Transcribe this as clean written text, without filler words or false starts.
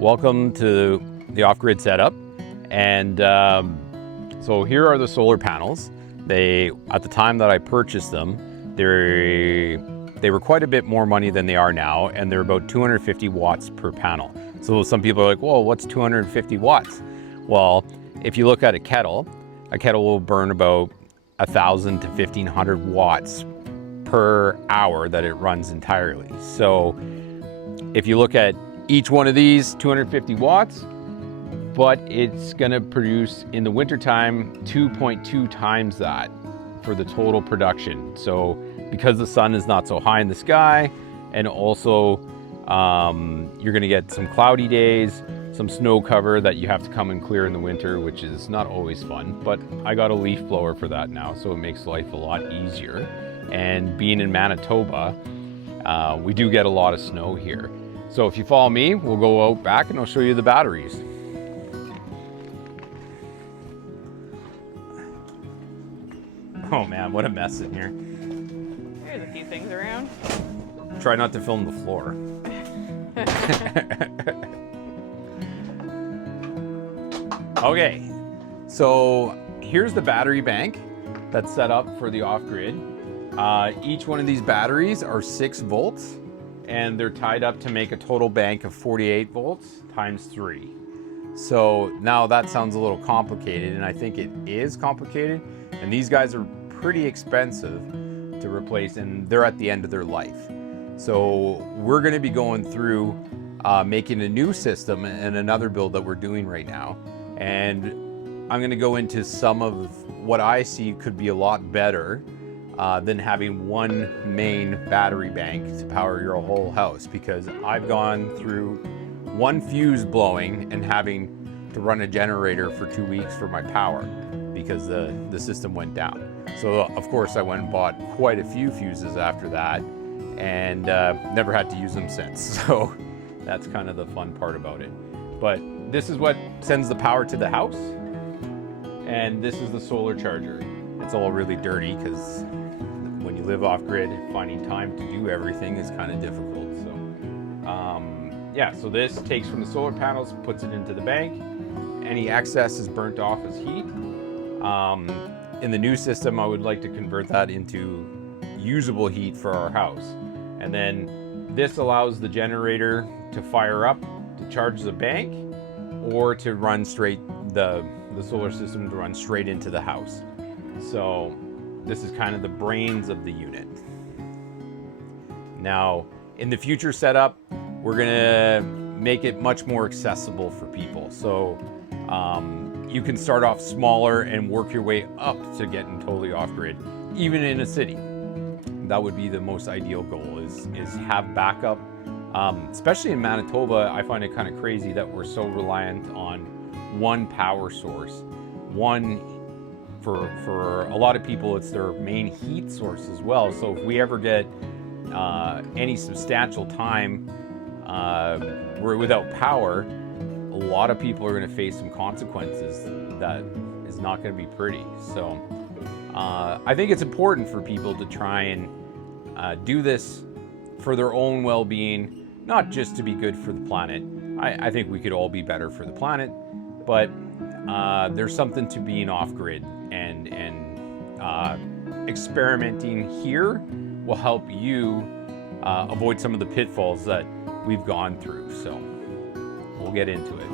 Welcome to the off-grid setup. And so here are the solar panels. At the time that I purchased them, they were quite a bit more money than they are now, and they're about 250 watts per panel. So some people are like, whoa, what's 250 watts? Well, if you look at a kettle will burn about 1,000 to 1,500 watts per hour that it runs entirely. So if you look at each one of these, 250 watts, but it's gonna produce in the wintertime 2.2 times that for the total production. So because the sun is not so high in the sky, and also you're gonna get some cloudy days, some snow cover that you have to come and clear in the winter, which is not always fun, but I got a leaf blower for that now, so it makes life a lot easier. And being in Manitoba, we do get a lot of snow here. So if you follow me, we'll go out back and I'll show you the batteries. Oh man, what a mess in here. There's a few things around. Try not to film the floor. Okay, so here's the battery bank that's set up for the off-grid. Each one of these batteries are 6 volts, and they're tied up to make a total bank of 48 volts times 3. So now that sounds a little complicated, and I think it is complicated, and these guys are pretty expensive to replace, and they're at the end of their life. So we're gonna be going through making a new system and another build that we're doing right now. And I'm gonna go into some of what I see could be a lot better than having one main battery bank to power your whole house, because I've gone through one fuse blowing and having to run a generator for 2 weeks for my power because the system went down. So of course I went and bought quite a few fuses after that, and never had to use them since. So that's kind of the fun part about it. But this is what sends the power to the house, and this is the solar charger. It's all really dirty because when you live off grid, finding time to do everything is kind of difficult. So yeah, so this takes from the solar panels, puts it into the bank. Any excess is burnt off as heat. In the new system, I would like to convert that into usable heat for our house. And then this allows the generator to fire up to charge the bank, or to run straight, the solar system to run straight into the house. So this is kind of the brains of the unit. Now, in the future setup, we're gonna make it much more accessible for people. So you can start off smaller and work your way up to getting totally off-grid, even in a city. That would be the most ideal goal, is have backup. Especially in Manitoba, I find it kind of crazy that we're so reliant on one power source. One, for a lot of people, it's their main heat source as well. So if we ever get any substantial time we're without power, a lot of people are going to face some consequences that is not going to be pretty. So I think it's important for people to try and do this for their own well-being, not just to be good for the planet. I think we could all be better for the planet, but there's something to being off-grid, and experimenting here will help you avoid some of the pitfalls that we've gone through. So we'll get into it.